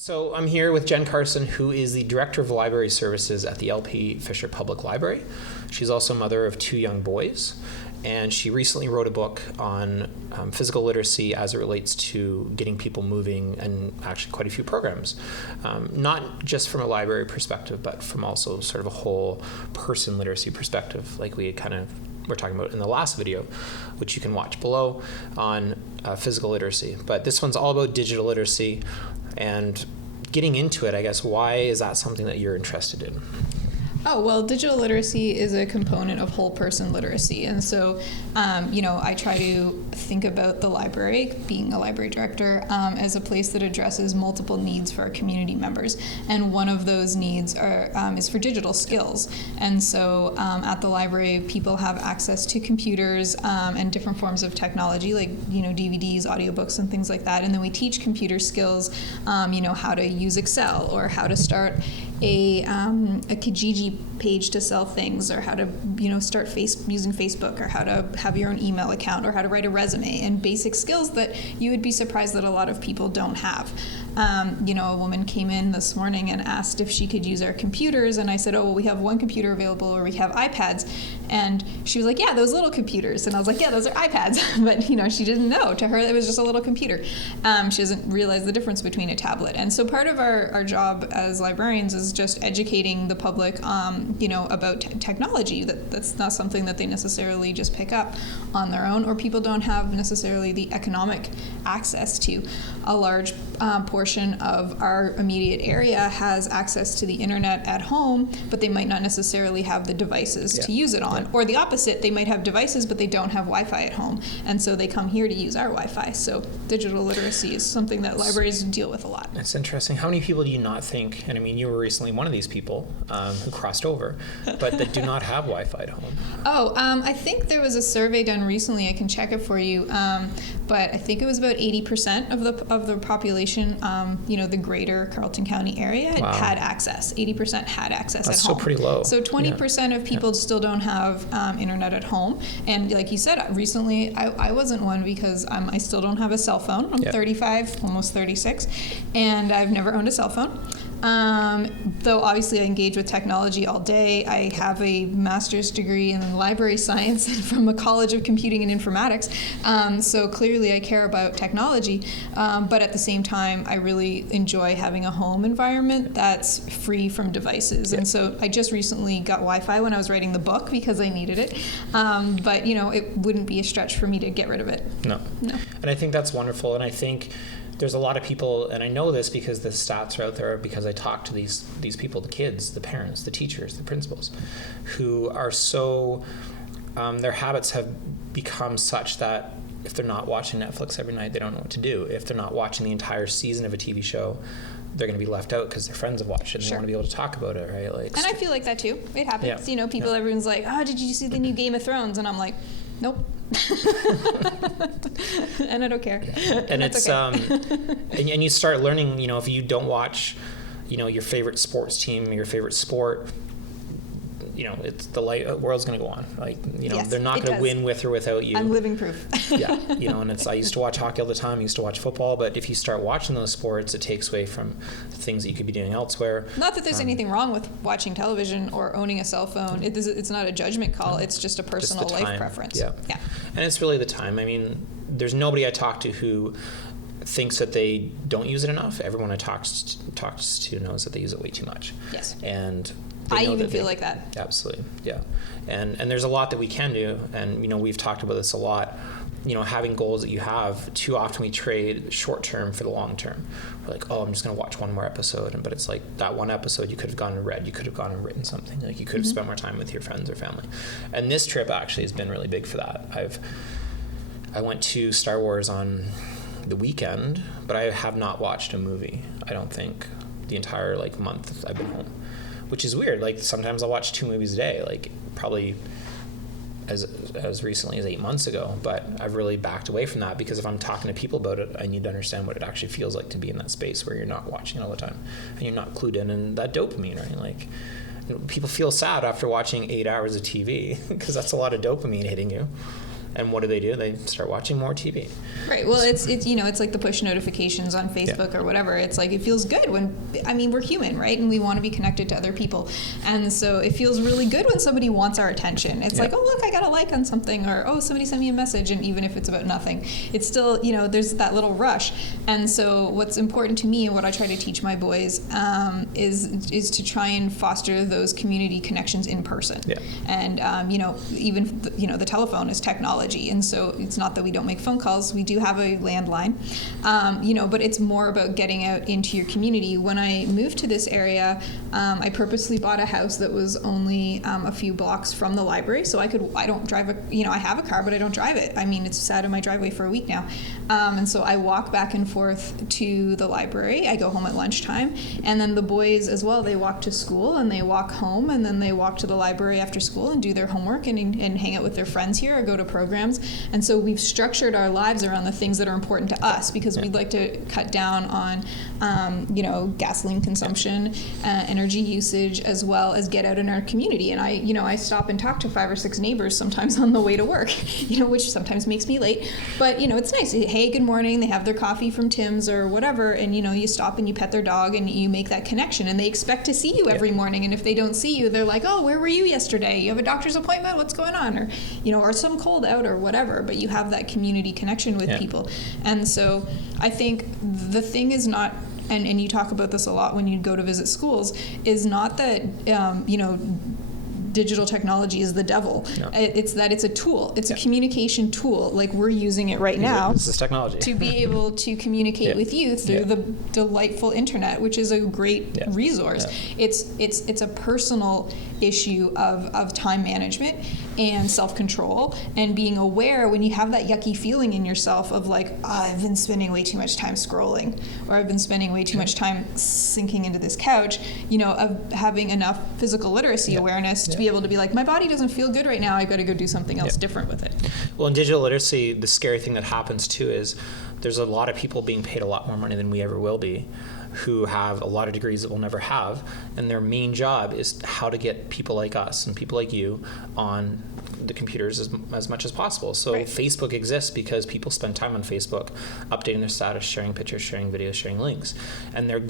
So I'm here with Jenn Carson, who is the Director of Library Services at the LP Fisher Public Library. She's also mother of 2 young boys, and she recently wrote a book on physical literacy as it relates to getting people moving, and actually quite a few programs. Not just from a library perspective, but from also sort of a whole person literacy perspective, like we're talking about in the last video, which you can watch below on physical literacy. But this one's all about digital literacy. And getting into it, I guess, why is that something that you're interested in? Oh, well, digital literacy is a component of whole person literacy. And so, I try to think about the library, being a library director, as a place that addresses multiple needs for our community members. And one of those needs is for digital skills. And so at the library, people have access to computers and different forms of technology, like, DVDs, audiobooks, and things like that. And then we teach computer skills, how to use Excel, or how to start a Kijiji page to sell things, or how to start using Facebook, or how to have your own email account, or how to write a resume, and basic skills that you would be surprised that a lot of people don't have. A woman came in this morning and asked if she could use our computers, and I said, oh, well, we have one computer available, or we have iPads. And she was like, yeah, those little computers. And I was like, yeah, those are iPads. But she didn't know. To her, it was just a little computer. She doesn't realize the difference between a tablet. And so part of our job as librarians is just educating the public about technology. That's not something that they necessarily just pick up on their own, or people don't have necessarily the economic access to. A large portion of our immediate area has access to the internet at home, but they might not necessarily have the devices to use it on. Or the opposite, they might have devices, but they don't have Wi-Fi at home. And so they come here to use our Wi-Fi. So digital literacy is something that libraries deal with a lot. That's interesting. How many people do you not think, and I mean, you were recently one of these people who crossed over, but that do not have Wi-Fi at home? I think there was a survey done recently. I can check it for you. But I think it was about 80% of the population, the greater Carleton County area had access. 80% had access That's at home. So pretty low. So 20% of people still don't have internet at home. And like you said, recently I wasn't one because I still don't have a cell phone. I'm 35, almost 36, and I've never owned a cell phone. Though obviously I engage with technology all day. I have a master's degree in library science from a College of Computing and Informatics. So clearly I care about technology. But at the same time, I really enjoy having a home environment that's free from devices. And so I just recently got Wi-Fi when I was writing the book because I needed it. But it wouldn't be a stretch for me to get rid of it. No. And I think that's wonderful. And I think there's a lot of people, and I know this because the stats are out there, because I talk to these people, the kids, the parents, the teachers, the principals, who are so, their habits have become such that if they're not watching Netflix every night, they don't know what to do. If they're not watching the entire season of a TV show, they're going to be left out because their friends have watched it and they want to be able to talk about it, right? And I feel like that too. It happens. Everyone's like, oh, did you see the new Game of Thrones? And I'm like, nope. And I don't care. And it's and you start learning, if you don't watch, your favorite sports team, your favorite sport, it's the world's going to go on. They're not going to win with or without you. I'm living proof. And I used to watch hockey all the time. I used to watch football, but if you start watching those sports, it takes away from things that you could be doing elsewhere. Not that there's anything wrong with watching television or owning a cell phone. It's not a judgment call. It's just a personal life preference. Yeah. And it's really the time. I mean, there's nobody I talk to who thinks that they don't use it enough. Everyone I talks to knows that they use it way too much. Yes. And I even feel like that. Absolutely, yeah. And there's a lot that we can do, and we've talked about this a lot. Having goals that you have, too often we trade short term for the long term. We're like, oh, I'm just going to watch one more episode, but it's like that one episode you could have gone and read, you could have gone and written something, like you could have spent more time with your friends or family. And this trip actually has been really big for that. I went to Star Wars on the weekend, but I have not watched a movie, I don't think, the entire month I've been home. Which is weird. Sometimes I'll watch 2 movies a day, probably as recently as 8 months ago. But I've really backed away from that because if I'm talking to people about it, I need to understand what it actually feels like to be in that space where you're not watching it all the time and you're not clued in. And that dopamine, right? People feel sad after watching 8 hours of TV because that's a lot of dopamine hitting you. And what do? They start watching more TV. Right. Well, it's it's like the push notifications on Facebook or whatever. It's like it feels good when, I mean, we're human, right? And we want to be connected to other people. And so it feels really good when somebody wants our attention. It's like, oh, look, I got a like on something, or oh, somebody sent me a message. And even if it's about nothing, it's still, there's that little rush. And so what's important to me and what I try to teach my boys is to try and foster those community connections in person. Yeah. And, even, the telephone is technology. And so it's not that we don't make phone calls. We do have a landline, but it's more about getting out into your community. When I moved to this area, I purposely bought a house that was only a few blocks from the library. So I don't drive I have a car, but I don't drive it. I mean, it's sat in my driveway for a week now. And so I walk back and forth to the library. I go home at lunchtime. And then the boys as well, they walk to school and they walk home, and then they walk to the library after school and do their homework and hang out with their friends here or go to programs. And so we've structured our lives around the things that are important to us, because we'd like to cut down on, gasoline consumption, energy usage, as well as get out in our community. And I stop and talk to 5 or 6 neighbors sometimes on the way to work, which sometimes makes me late. But, it's nice. Hey, good morning. They have their coffee from Tim's or whatever. And, you stop and you pet their dog and you make that connection. And they expect to see you every morning. And if they don't see you, they're like, oh, where were you yesterday? You have a doctor's appointment? What's going on? Or, or some cold out or whatever. But you have that community connection with people. And so I think the thing is not, and you talk about this a lot when you go to visit schools, is not that, digital technology is the devil. No. It's that it's a tool. It's a communication tool. Like we're using it right now. This is technology. To be able to communicate with you through the delightful internet, which is a great resource. Yeah. It's a personal issue of time management and self-control, and being aware when you have that yucky feeling in yourself of like, I've been spending way too much time scrolling, or I've been spending way too much time sinking into this couch, of having enough physical literacy awareness to be able to be like, my body doesn't feel good right now, I've got to go do something else different with it. Well, in digital literacy, the scary thing that happens too is there's a lot of people being paid a lot more money than we ever will be, who have a lot of degrees that we'll never have, and their main job is how to get people like us and people like you on the computers as much as possible. So Facebook exists because people spend time on Facebook updating their status, sharing pictures, sharing videos, sharing links. And their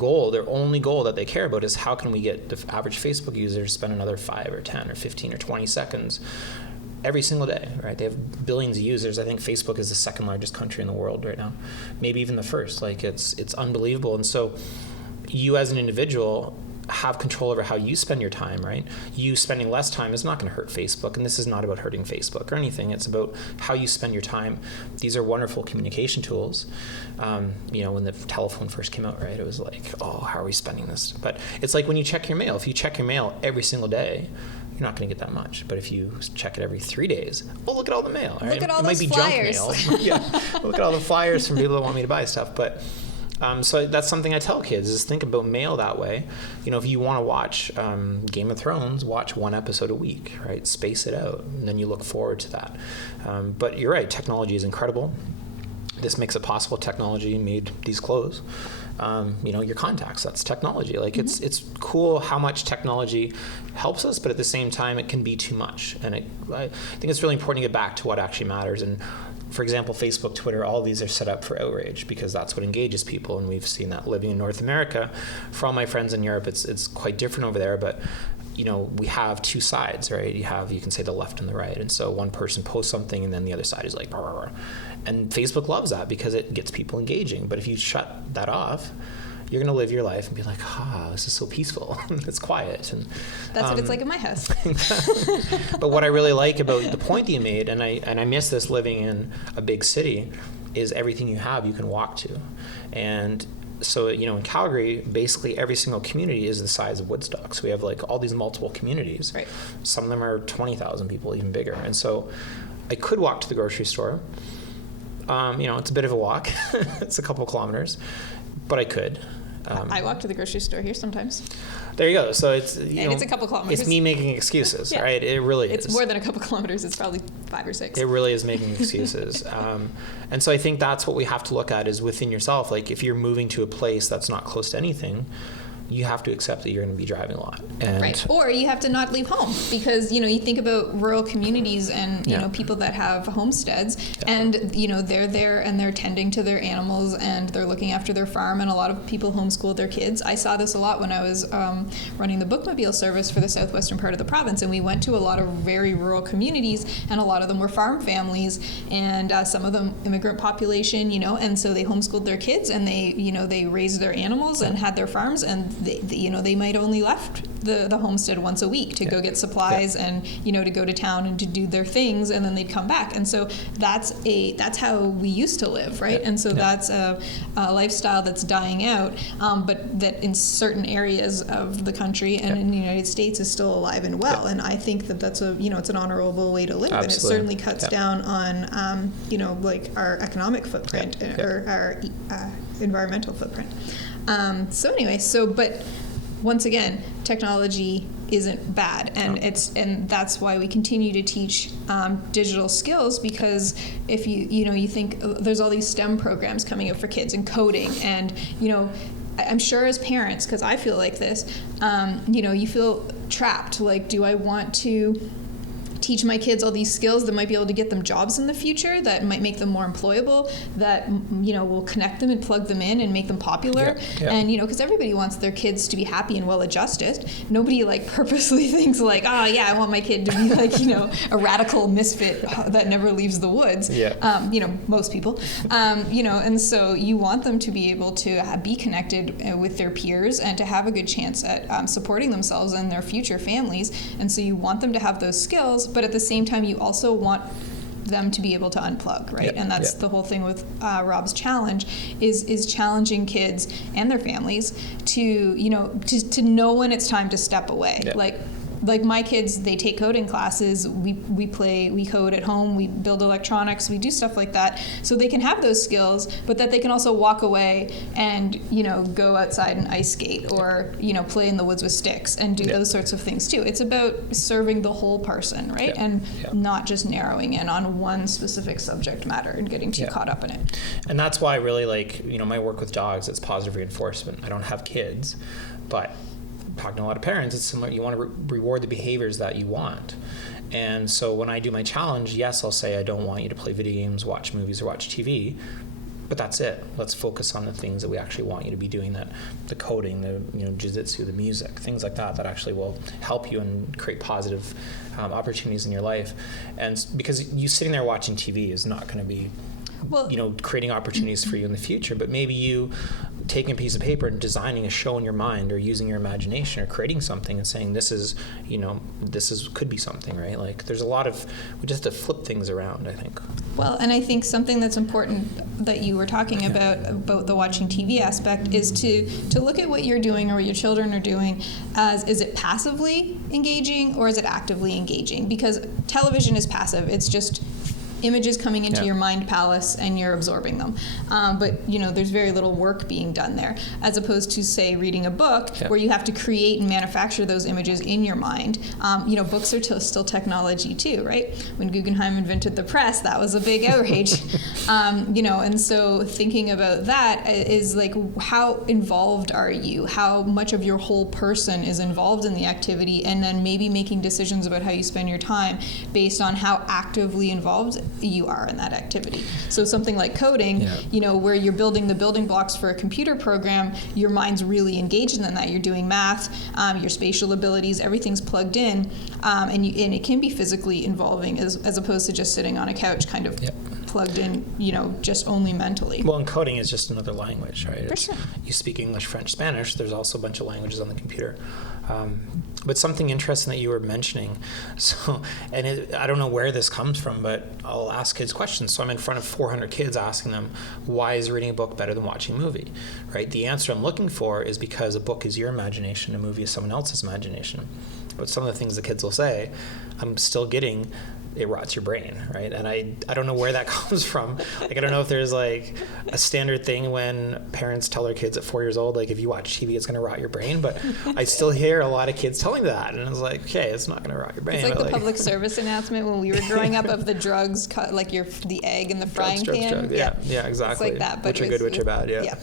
only goal that they care about is how can we get the average Facebook user to spend another 5 or 10 or 15 or 20 seconds every single day, right? They have billions of users. I think Facebook is the second largest country in the world right now, maybe even the first. Like it's unbelievable. And so you as an individual have control over how you spend your time, right? You spending less time is not going to hurt Facebook, and this is not about hurting Facebook or anything. It's about how you spend your time. These are wonderful communication tools. When the telephone first came out, right, it was like, oh, how are we spending this? But it's like when you check your mail. If you check your mail every single day, you're not going to get that much. But if you check it every 3 days, oh, look at all the mail. Right? Look at all those flyers. It might be junk mail. Look at all the flyers from people that want me to buy stuff. But so that's something I tell kids is think about mail that way. If you want to watch Game of Thrones, watch 1 episode a week, right? Space it out, and then you look forward to that. But you're right, technology is incredible. This makes it possible. Technology made these clothes. Your contacts, that's technology. Like it's cool how much technology helps us, but at the same time, it can be too much. And I think it's really important to get back to what actually matters. And for example, Facebook, Twitter, all these are set up for outrage because that's what engages people. And we've seen that living in North America. For all my friends in Europe, it's quite different over there. But we have 2 sides, right? You can say the left and the right. And so one person posts something and then the other side is like, brr. And Facebook loves that because it gets people engaging. But if you shut that off, you're going to live your life and be like, this is so peaceful. It's quiet. And that's what it's like in my house. But what I really like about the point that you made, and I miss this living in a big city, is everything you have you can walk to. And so, in Calgary, basically every single community is the size of Woodstock. So we have like all these multiple communities. Right. Some of them are 20,000 people, even bigger. And so I could walk to the grocery store. It's a bit of a walk. It's a couple of kilometers, but I could. I walk to the grocery store here sometimes. There you go. So it's it's a couple kilometers. It's me making excuses, right? It really is. It's more than a couple kilometers. It's probably 5 or 6. It really is making excuses. And so I think that's what we have to look at is within yourself. Like if you're moving to a place that's not close to anything, you have to accept that you're going to be driving a lot. And right. Or you have to not leave home because, you think about rural communities and, you know, people that have homesteads and, they're there and they're tending to their animals and they're looking after their farm, and a lot of people homeschool their kids. I saw this a lot when I was running the bookmobile service for the southwestern part of the province, and we went to a lot of very rural communities, and a lot of them were farm families, and some of them immigrant population, and so they homeschooled their kids, and they raised their animals and had their farms, and they might only left the homestead once a week to go get supplies and to go to town and to do their things, and then they'd come back. And so that's how we used to live, right? And so that's a lifestyle that's dying out, but that in certain areas of the country and in the United States is still alive and well. And I think that that's it's an honorable way to live. Absolutely. And it certainly cuts down on like our economic footprint or our environmental footprint. But once again, technology isn't bad, and that's why we continue to teach digital skills, because if you think there's all these STEM programs coming up for kids and coding, and I'm sure as parents, because I feel like this, you feel trapped. Like, do I want to teach my kids all these skills that might be able to get them jobs in the future, that might make them more employable, that will connect them and plug them in and make them popular? And because everybody wants their kids to be happy and well adjusted. Nobody purposely thinks I want my kid to be a radical misfit that never leaves the woods. Most people, and so you want them to be able to be connected with their peers and to have a good chance at supporting themselves and their future families. And so you want them to have those skills, but at the same time, you also want them to be able to unplug, right? And that's the whole thing with Rob's challenge is challenging kids and their families to to know when it's time to step away. Like my kids, they take coding classes. We code at home. We build electronics. We do stuff like that, so they can have those skills, but that they can also walk away and go outside and ice skate or play in the woods with sticks and do those sorts of things too. It's about serving the whole person, right? And not just narrowing in on one specific subject matter and getting too caught up in it. And that's why I really like my work with dogs. It's positive reinforcement. I don't have kids, but talking to a lot of parents, it's similar. You want to reward the behaviors that you want. And so when I do my challenge, yes, I'll say I don't want you to play video games, watch movies, or watch TV, but that's it. Let's focus on the things that we actually want you to be doing, that the coding, the jiu-jitsu, the music, things like that actually will help you and create positive opportunities in your life. And because you sitting there watching TV is not going to be creating opportunities for you in the future, but maybe you taking a piece of paper and designing a show in your mind, or using your imagination, or creating something and saying this is could be something, right? Like there's a lot of, we just have to flip things around, I think. Well, and I think something that's important that you were talking about the watching TV aspect is to look at what you're doing or what your children are doing as, is it passively engaging or is it actively engaging? Because television is passive. It's just images coming into your mind palace and you're absorbing them. But there's very little work being done there, as opposed to, say, reading a book where you have to create and manufacture those images in your mind. Books are still technology too, right? When Guggenheim invented the press, that was a big outrage. And so thinking about that is like, how involved are you? How much of your whole person is involved in the activity? And then maybe making decisions about how you spend your time based on how actively involved you are in that activity. So something like coding, where you're building the building blocks for a computer program, your mind's really engaged in that. You're doing math, your spatial abilities, everything's plugged in, and it can be physically involving as opposed to just sitting on a couch kind of plugged in, just only mentally. Well, and coding is just another language, right? For sure. You speak English, French, Spanish. There's also a bunch of languages on the computer. But something interesting that you were mentioning, I don't know where this comes from, but I'll ask kids questions. So I'm in front of 400 kids asking them, why is reading a book better than watching a movie, right? The answer I'm looking for is because a book is your imagination, a movie is someone else's imagination. But some of the things the kids will say, I'm still getting it rots your brain, right? And I don't know where that comes from. Like, I don't know if there's like a standard thing when parents tell their kids at 4 years old, like, if you watch TV, it's going to rot your brain. But I still hear a lot of kids telling that. And it's like, okay, it's not going to rot your brain. It's like the public service announcement when we were growing up of the drugs, like the egg in the frying pan. Drugs. Yeah, exactly. It's like that. But which are good, which are bad, yeah.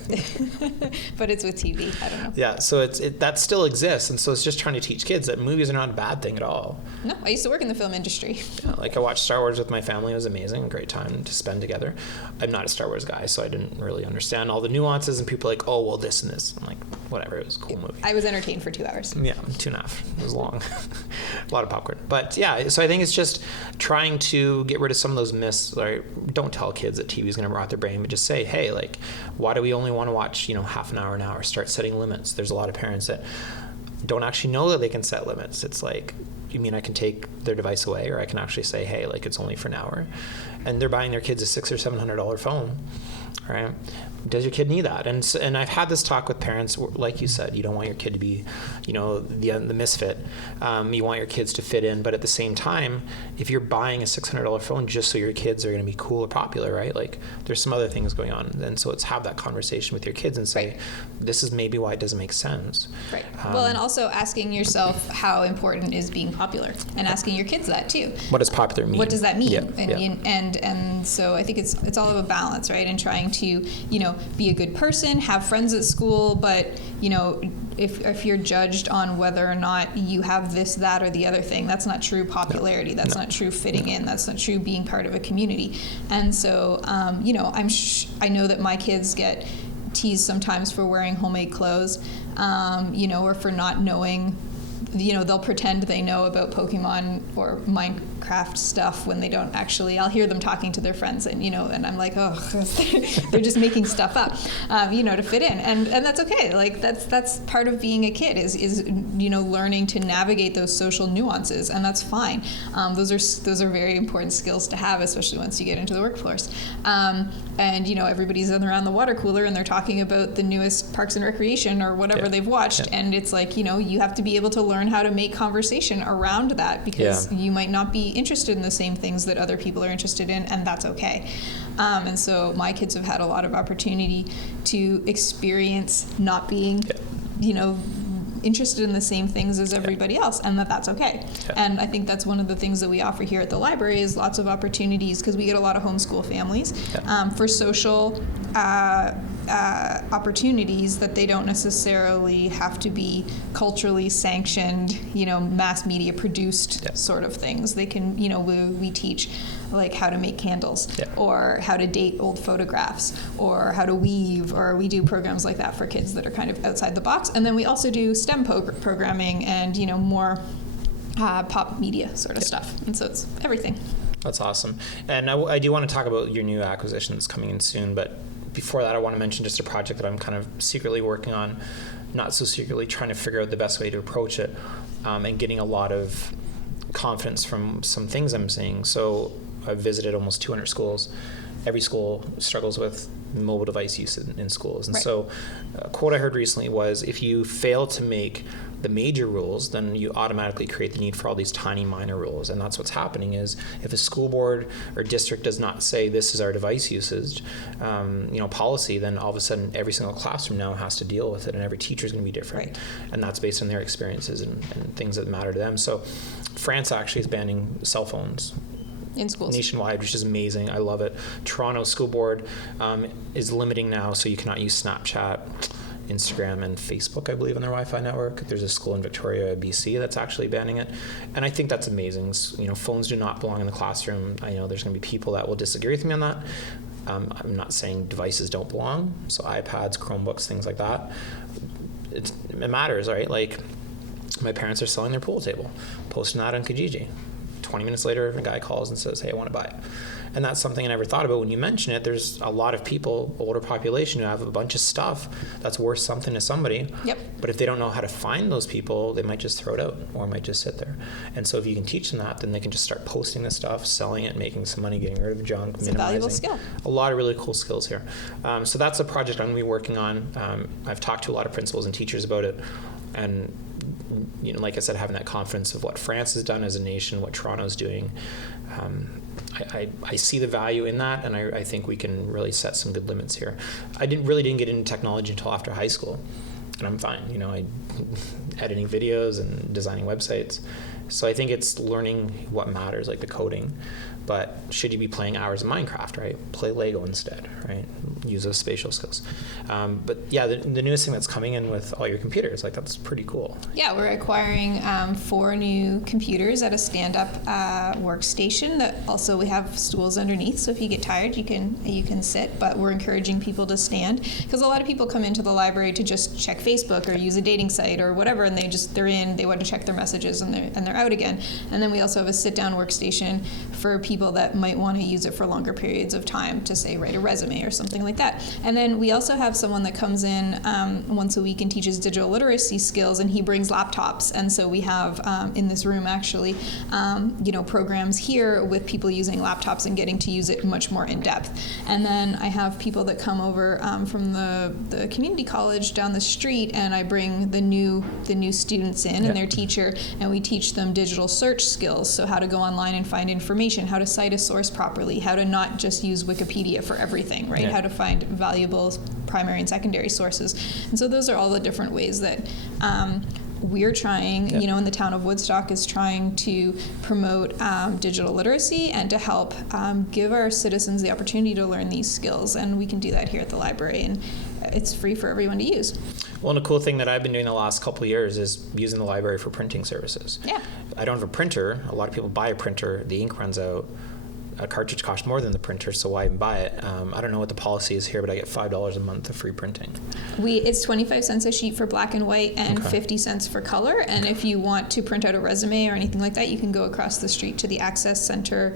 But it's with TV. I don't know. Yeah, so that still exists. And so it's just trying to teach kids that movies are not a bad thing at all. No, I used to work in the film industry. Yeah, like I watched Star Wars with my family. It was amazing, a great time to spend together. I'm not a Star Wars guy, so I didn't really understand all the nuances, and people are like, oh, well, this and this. I'm like, whatever, it was a cool movie. I was entertained for 2 hours. Yeah, 2.5. It was long. A lot of popcorn. But yeah, so I think it's just trying to get rid of some of those myths. Like, don't tell kids that TV is going to rot their brain, but just say, hey, like, why do we only want to watch, half an hour? Start setting limits. There's a lot of parents that don't actually know that they can set limits. It's like, you mean I can take their device away, or I can actually say, hey, like, it's only for an hour, and they're buying their kids a $600 or $700 phone, right? Does your kid need that? And I've had this talk with parents, like you said, you don't want your kid to be, the misfit. You want your kids to fit in, but at the same time, if you're buying a $600 phone just so your kids are going to be cool or popular, right? Like, there's some other things going on, and so it's have that conversation with your kids and say, right, this is maybe why it doesn't make sense. Right. Well, and also asking yourself how important is being popular, and asking your kids that too. What does popular mean? What does that mean? Yeah. And so I think it's all about balance, right? And trying to be a good person, have friends at school, but if you're judged on whether or not you have this, that, or the other thing, that's not true popularity. That's not true fitting in. That's not true being part of a community. And so I know that my kids get teased sometimes for wearing homemade clothes, or for not knowing. They'll pretend they know about Pokemon or Minecraft stuff when they don't actually. I'll hear them talking to their friends, and I'm like, oh, they're just making stuff up, to fit in, and that's okay. Like, that's part of being a kid is learning to navigate those social nuances, and that's fine. Those are very important skills to have, especially once you get into the workforce. And everybody's around the water cooler and they're talking about the newest Parks and Recreation or whatever they've watched, and it's like you have to be able to learn how to make conversation around that, because you might not be interested in the same things that other people are interested in, and that's okay. And so my kids have had a lot of opportunity to experience not being, interested in the same things as everybody else, and that's okay. And I think that's one of the things that we offer here at the library is lots of opportunities, because we get a lot of homeschool families for social opportunities that they don't necessarily have to be culturally sanctioned, mass media produced sort of things. They can, we teach like how to make candles, or how to date old photographs, or how to weave, or we do programs like that for kids that are kind of outside the box. And then we also do STEM programming and, more pop media sort of stuff. And so it's everything. That's awesome. And I do want to talk about your new acquisition that's coming in soon, but before that, I want to mention just a project that I'm kind of secretly working on, not so secretly, trying to figure out the best way to approach it, and getting a lot of confidence from some things I'm seeing. So I've visited almost 200 schools. Every school struggles with mobile device use in schools. And so a quote I heard recently was, if you fail to make the major rules, then you automatically create the need for all these tiny minor rules. And that's what's happening is, if a school board or district does not say this is our device usage policy, then all of a sudden every single classroom now has to deal with it, and every teacher is going to be different. And that's based on their experiences and things that matter to them. So France actually is banning cell phones in schools nationwide, which is amazing. I love it. Toronto School Board is limiting now, so you cannot use Snapchat, Instagram, and Facebook, I believe, on their Wi-Fi network. There's a school in Victoria, BC, that's actually banning it, and I think that's amazing. Phones do not belong in the classroom. I know there's going to be people that will disagree with me on that. I'm not saying devices don't belong, so iPads, Chromebooks, things like that. It matters, right? Like, my parents are selling their pool table, posting that on Kijiji. 20 minutes later, a guy calls and says, hey, I want to buy it. And that's something I never thought about when you mention it. There's a lot of people, older population, who have a bunch of stuff that's worth something to somebody. But if they don't know how to find those people, they might just throw it out, or it might just sit there. And so if you can teach them that, then they can just start posting this stuff, selling it, making some money, getting rid of junk, it's minimizing. A valuable skill. A lot of really cool skills here. So that's a project I'm going to be working on. I've talked to a lot of principals and teachers about it. And like I said, having that confidence of what France has done as a nation, what Toronto's doing, I see the value in that, and I think we can really set some good limits here. I didn't get into technology until after high school, and I'm fine. I editing videos and designing websites. So I think it's learning what matters, like the coding. But should you be playing hours of Minecraft, right? Play Lego instead, right? Use those spatial skills. But yeah, the newest thing that's coming in with all your computers, like that's pretty cool. Yeah, we're acquiring 4 new computers at a stand-up workstation that also we have stools underneath. So if you get tired, you can sit. But we're encouraging people to stand, because a lot of people come into the library to just check Facebook or use a dating site or whatever, and they want to check their messages and they're out again. And then we also have a sit-down workstation for people that might want to use it for longer periods of time to, say, write a resume or something like that. And then we also have someone that comes in once a week and teaches digital literacy skills, and he brings laptops. And so we have in this room actually, programs here with people using laptops and getting to use it much more in depth. And then I have people that come over from the community college down the street, and I bring the new students in and their teacher, and we teach them digital search skills. So how to go online and find information, how to cite a source properly, how to not just use Wikipedia for everything, right? How to find valuable primary and secondary sources. And so those are all the different ways that we're trying, in the town of Woodstock is trying to promote digital literacy and to help give our citizens the opportunity to learn these skills. And we can do that here at the library, and it's free for everyone to use. Well, and a cool thing that I've been doing the last couple of years is using the library for printing services. Yeah. I don't have a printer. A lot of people buy a printer. The ink runs out. A cartridge costs more than the printer, so why even buy it? I don't know what the policy is here, but I get $5 a month of free printing. It's 25 cents a sheet for black and white and 50 cents for color. And if you want to print out a resume or anything like that, you can go across the street to the Access Center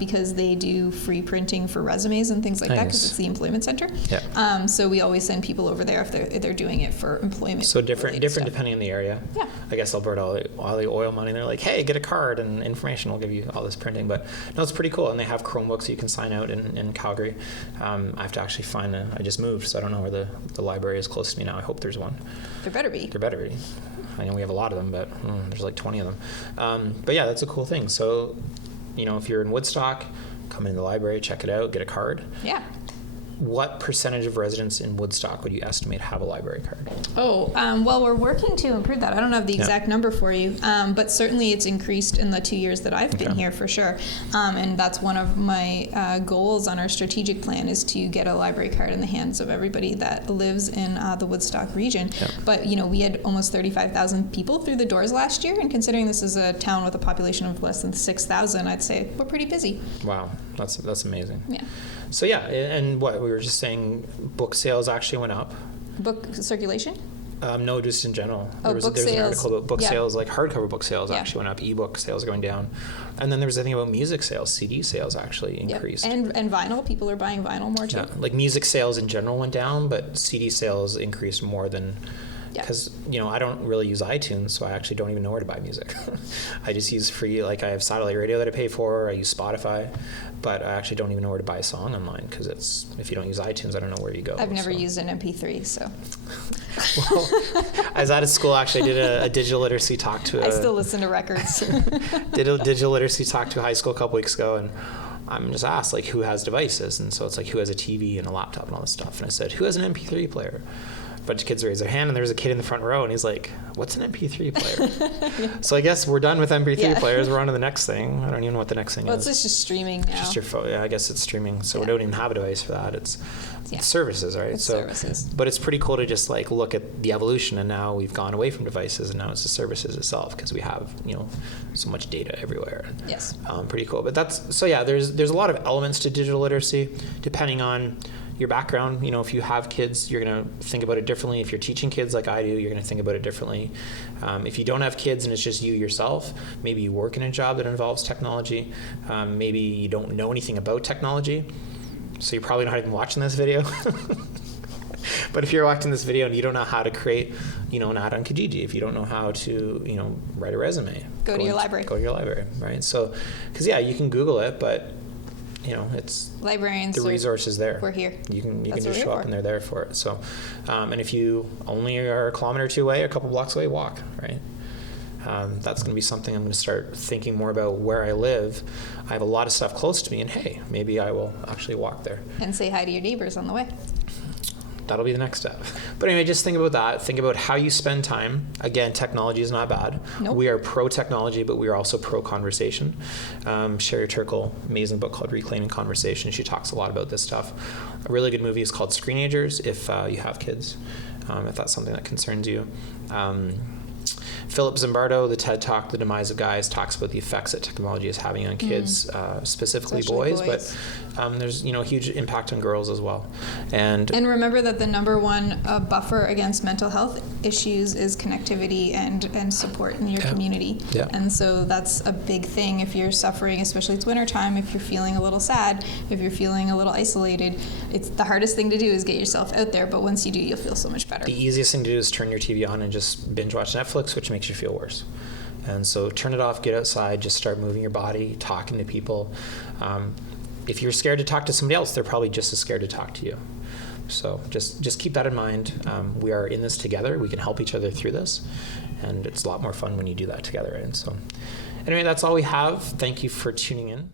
because they do free printing for resumes and things like that, because it's the employment center. Yeah. So we always send people over there if they're doing it for employment. So different stuff. depending on the area. Yeah. I guess Alberta, all the oil money, they're like, hey, get a card and information will give you all this printing. But no, it's pretty cool. And they have Chromebooks you can sign out in Calgary. I have to actually find I just moved, so I don't know where the library is close to me now. I hope there's one. There better be. I know we have a lot of them, but there's like 20 of them. But yeah, that's a cool thing. So, if you're in Woodstock, come into the library, check it out, get a card. Yeah. What percentage of residents in Woodstock would you estimate have a library card? Well, we're working to improve that. I don't have the exact number for you, but certainly it's increased in the 2 years that I've been here for sure. And that's one of my goals on our strategic plan, is to get a library card in the hands of everybody that lives in the Woodstock region. Yeah. But, we had almost 35,000 people through the doors last year, and considering this is a town with a population of less than 6,000, I'd say we're pretty busy. Wow, that's amazing. Yeah. So yeah, and what we were just saying, book sales actually went up. Book circulation? No, just in general. There was an article about book sales, like hardcover book sales actually went up, ebook sales are going down. And then there was a thing about music sales, CD sales actually increased. And vinyl, people are buying vinyl more too. Yeah, like music sales in general went down, but CD sales increased more than, because I don't really use iTunes, so I actually don't even know where to buy music. I just use free, like I have satellite radio that I pay for, I use Spotify, but I actually don't even know where to buy a song online, because if you don't use iTunes, I don't know where you go. I've never used an MP3, so. Well, I was out of school, actually, I did a digital literacy talk to I still listen to records. Did a digital literacy talk to high school a couple weeks ago, and I'm just asked, like, who has devices? And so it's like, who has a TV and a laptop and all this stuff? And I said, who has an MP3 player? A bunch of kids raised their hand, and there was a kid in the front row, and he's like, what's an MP3 player? So I guess we're done with MP3 players. We're on to the next thing. I don't even know what the next thing is. Well, it's just streaming now. Just your phone. Yeah, I guess it's streaming. So we don't even have a device for that. It's services, right? It's services. But it's pretty cool to just like look at the evolution, and now we've gone away from devices, and now it's the services itself, because we have so much data everywhere. Yes. Pretty cool. But there's a lot of elements to digital literacy, depending on your background. If you have kids, you're going to think about it differently. If you're teaching kids like I do, you're going to think about it differently. If you don't have kids and it's just you yourself, maybe you work in a job that involves technology. Maybe you don't know anything about technology, so you're probably not even watching this video. But if you're watching this video and you don't know how to create, an ad on Kijiji, if you don't know how to, write a resume, go to your library. Go to your library, right? So, because you can Google it, but it's librarians. The resources there. We're here. You can just show up and they're there for it. So, and if you only are a kilometer or two away, a couple blocks away, walk, right? That's going to be something I'm going to start thinking more about where I live. I have a lot of stuff close to me, and hey, maybe I will actually walk there. And say hi to your neighbors on the way. That'll be the next step. But anyway, just think about that. Think about how you spend time. Again, technology is not bad. Nope. We are pro-technology, but we are also pro-conversation. Sherry Turkle, amazing book called Reclaiming Conversation. She talks a lot about this stuff. A really good movie is called Screenagers, if you have kids, if that's something that concerns you. Philip Zimbardo, the TED Talk, The Demise of Guys, talks about the effects that technology is having on kids, specifically boys, but there's a huge impact on girls as well. And remember that the number one buffer against mental health issues is connectivity and support in your community. Yeah. And so that's a big thing if you're suffering, especially it's wintertime, if you're feeling a little sad, if you're feeling a little isolated. It's the hardest thing to do is get yourself out there, but once you do, you'll feel so much better. The easiest thing to do is turn your TV on and just binge watch Netflix, which makes you feel worse. And so turn it off, get outside, just start moving your body, talking to people. If you're scared to talk to somebody else, they're probably just as scared to talk to you. So just keep that in mind. We are in this together. We can help each other through this. And it's a lot more fun when you do that together. And so anyway, that's all we have. Thank you for tuning in.